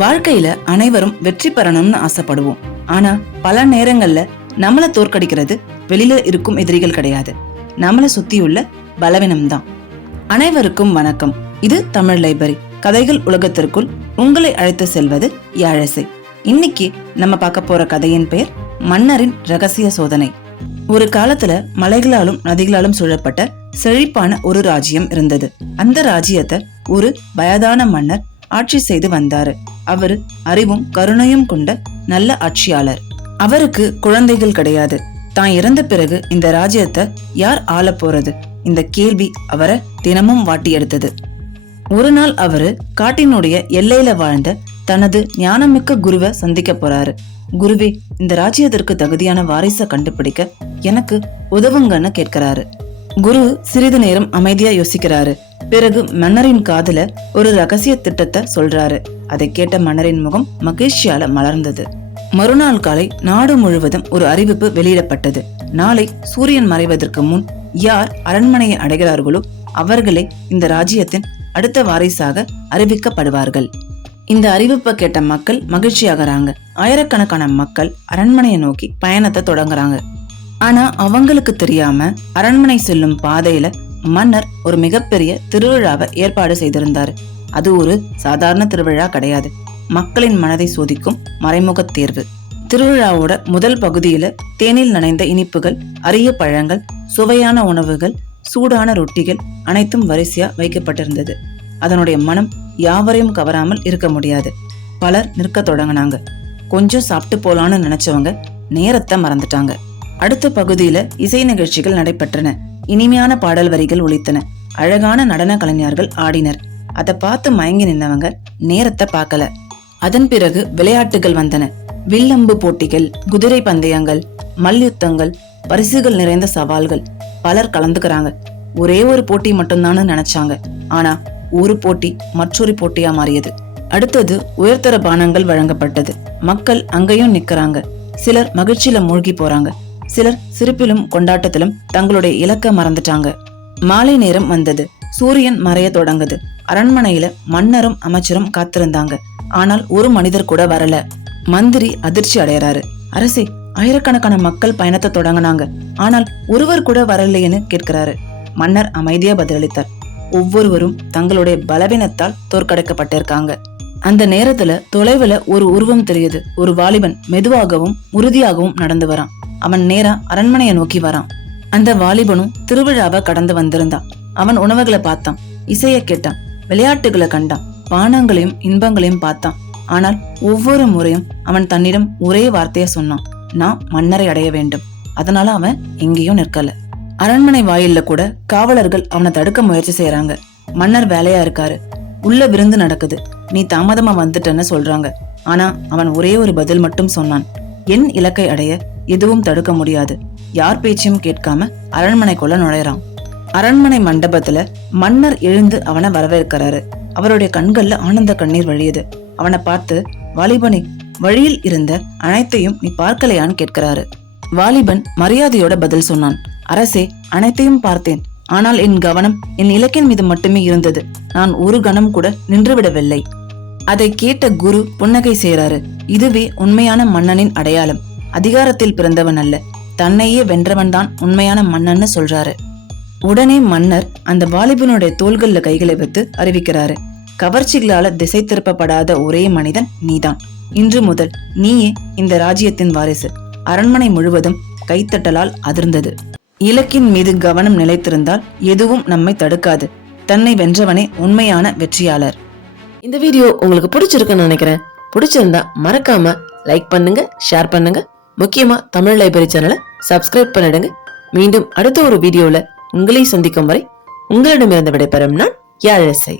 வாழ்க்கையில அனைவரும் வெற்றி பெறணும்னு ஆசைப்படுவோம். ஆனா பல நேரங்கள்ல நம்மள தோற்கடிக்கிறது வெளியில இருக்கும் எதிரிகள் கிடையாது, நம்மள சுத்தியுள்ள பலவீனம் தான். அனைவருக்கும் வணக்கம். இது தமிழ் லைப்ரரி கதைகள் உலகத்திற்குள் உங்களை அழைத்து செல்வது யாழிசை. இன்னைக்கு நம்ம பார்க்க போற கதையின் பெயர் மன்னரின் ரகசிய சோதனை. ஒரு காலத்துல மலைகளாலும் நதிகளாலும் சூழப்பட்ட செழிப்பான ஒரு ராஜ்யம் இருந்தது. அந்த ராஜ்யத்தை ஒரு வயதான மன்னர் ஆட்சி செய்து வந்தாரு. அவரு அறிவும் கருணையும் கொண்ட நல்ல ஆட்சியாளர். அவருக்கு குழந்தைகள் கிடையாது. தான் இறந்த பிறகு இந்த ராஜ்யத்தை யார் ஆள போறது? இந்த கேள்வி அவரை தினமும் வாட்டி எடுத்தது. ஒரு நாள் அவரு காட்டினுடைய எல்லையில வாழ்ந்த தனது ஞானமிக்க குருவை சந்திக்க போறாரு. குருவே, இந்த ராஜ்யத்திற்கு தகுதியான வாரிசை கண்டுபிடிக்க எனக்கு உதவுங்கன்னு கேட்கிறாரு. குரு சிறிது நேரம் அமைதியா யோசிக்கிறாரு. பிறகு மன்னரின் காதுல ஒரு ரகசிய திட்டத்தை சொல்றாரு. அதை கேட்ட மன்னரின் முகம் மகிழ்ச்சியால மலர்ந்தது. மறுநாள் காலை நாடு முழுவதும் ஒரு அறிவிப்பு வெளியிடப்பட்டது. நாளை சூரியன் மறைவதற்கு முன் யார் அரண்மனையை அடைகிறார்களோ அவர்களே இந்த ராஜ்யத்தின் அடுத்த வாரிசாக அறிவிக்கப்படுவார்கள். இந்த அறிவிப்பை கேட்ட மக்கள் மகிழ்ச்சியாகிறாங்க. ஆயிரக்கணக்கான மக்கள் அரண்மனையை நோக்கி பயணத்தை தொடங்குறாங்க. ஆனா அவங்களுக்கு தெரியாம அரண்மனை செல்லும் பாதையில மன்னர் ஒரு மிகப்பெரிய திருவிழாவை ஏற்பாடு செய்திருந்தாரு. அது ஒரு சாதாரண திருவிழா கிடையாது, மக்களின் மனதை சோதிக்கும் மறைமுக தேர்வு. திருவிழாவோட முதல் பகுதியில தேனில் நனைந்த இனிப்புகள், அரிய பழங்கள், சுவையான உணவுகள், சூடான ரொட்டிகள் அனைத்தும் வரிசையா வைக்கப்பட்டிருந்தது. அதனுடைய மனம் யாவரையும் கவராமல் இருக்க முடியாது. பலர் நிற்க தொடங்கினாங்க. கொஞ்சம் சாப்பிட்டு போலான்னு நினைச்சவங்க நேரத்தை மறந்துட்டாங்க. அடுத்த பகுதியில இசை நிகழ்ச்சிகள் நடைபெற்றன. இனிமையான பாடல் வரிகள் ஒலித்தன. அழகான நடன கலைஞர்கள் ஆடினர். அதை பார்த்து மயங்கி நின்னவங்க நேரத்தை பார்க்கல. அதன் பிறகு விளையாட்டுகள் வந்தன. வில்லம்பு போட்டிகள், குதிரை பந்தயங்கள், மல்யுத்தங்கள், பரிசுகள் நிறைந்த சவால்கள். பலர் கலந்துக்கிறாங்க. ஒரே ஒரு போட்டி மட்டும்தான்னு நினைச்சாங்க. ஆனா ஒரு போட்டி மற்றொரு போட்டியா மாறியது. அடுத்தது உயர்தர பானங்கள் வழங்கப்பட்டது. மக்கள் அங்கேயும் நிக்கிறாங்க. சிலர் மகிழ்ச்சியில மூழ்கி போறாங்க. சிலர் சிரிப்பிலும் கொண்டாட்டத்திலும் தங்களுடைய இலக்க மறந்துட்டாங்க. மாலை நேரம் வந்தது. சூரியன் மறைய தொடங்குது. அரண்மனையில மன்னரும் அமைச்சரும் காத்திருந்தாங்க. ஆனால் ஒரு மனிதர் கூட வரல. மந்திரி அதிர்ச்சி அடையறாரு. அரசே, ஆயிரக்கணக்கான மக்கள் பயணத்தை தொடங்கினாங்க, ஆனால் ஒருவர் கூட வரலையேன்னு கேட்கிறாரு. மன்னர் அமைதியா பதிலளித்தார். ஒவ்வொருவரும் தங்களுடைய பலவீனத்தால் தோற்கடிக்கப்பட்டிருக்காங்க. அந்த நேரத்துல தொலைவுல ஒரு உருவம் தெரியுது. ஒரு வாலிபன் மெதுவாகவும் உறுதியாகவும் நடந்து வரான். அவன் நேரா அரண்மனையை நோக்கி வரான். அந்த வாலிபனும் திருவிழாவை கடந்து வந்திருந்தான். அவன் உணவுகளை பார்த்தான், இசைய கேட்டான், விளையாட்டுகளை கண்டான், பானங்களையும் இன்பங்களையும் பார்த்தான். ஆனால் ஒவ்வொரு முறையும் அவன் தன்னிடம் ஒரே வார்த்தைய சொன்னான், நான் மன்னரை அடைய வேண்டும். அதனால அவன் எங்கேயும் நிற்கல. அரண்மனை வாயில்ல கூட காவலர்கள் அவனை தடுக்க முயற்சி செய்யறாங்க. மன்னர் வேலையா இருக்காரு, உள்ள விருந்து நடக்குது, நீ தாமதமா வந்துட்டன்னு சொல்றாங்க. ஆனா அவன் ஒரே ஒரு பதில் மட்டும் சொன்னான், என் இலக்கை அடைய எதுவும் தடுக்க முடியாது. யார் பேச்சையும் கேட்காம அரண்மனைக்குள்ள நுழையறான். அரண்மனை மண்டபத்துல மன்னர் எழுந்து அவனை வரவேற்கிறாரு. அவருடைய கண்கள்ல ஆனந்த கண்ணீர் வழியுது. அவனை பார்த்து, வாலிபனே, வழியில் இருந்த அனைத்தையும் நீ பார்க்கலையான்னு கேட்கிறாரு. வாலிபன் மரியாதையோட பதில் சொன்னான், அரசே, அனைத்தையும் பார்த்தேன். ஆனால் என் கவனம் என் இலக்கின் மீது மட்டுமே இருந்தது. நான் ஒரு கணம் கூட நின்றுவிடவில்லை. அதை கேட்ட குரு புன்னகை செய்றாரு. இதுவே உண்மையான மன்னனின் அடையாளம். அதிகாரத்தில் பிறந்தவன் அல்ல, தன்னையே வென்றவன் தான் உண்மையான மன்னன்னு சொல்றாரு. உடனே மன்னர் அந்த வாலிபனுடைய தோள்கள்ல கைகளை வைத்து அறிவிக்கிறாரு, கவர்ச்சிகளால திசை திருப்பப்படாத ஒரே மனிதன் நீதான். இன்று முதல் நீயே இந்த ராஜ்யத்தின் வாரிசு. அரண்மனை முழுவதும் கைத்தட்டலால் அதிர்ந்தது. இலக்கின் மீது கவனம் நிலைத்திருந்தால் எதுவும் நம்மை தடுக்காது. தன்னை வென்றவனே உண்மையான வெற்றியாளர். இந்த வீடியோ உங்களுக்கு பிடிச்சிருக்குன்னு நினைக்கிறேன். பிடிச்சிருந்தா மறக்காம லைக் பண்ணுங்க, ஷேர் பண்ணுங்க. முக்கியமா தமிழ் லைப்ரரி சேனலை சப்ஸ்கிரைப் பண்ணிடுங்க. மீண்டும் அடுத்த ஒரு வீடியோல உங்களை சந்திக்கும் வரை உங்களிடமிருந்து விடைபெறும் நான் யாழிசை.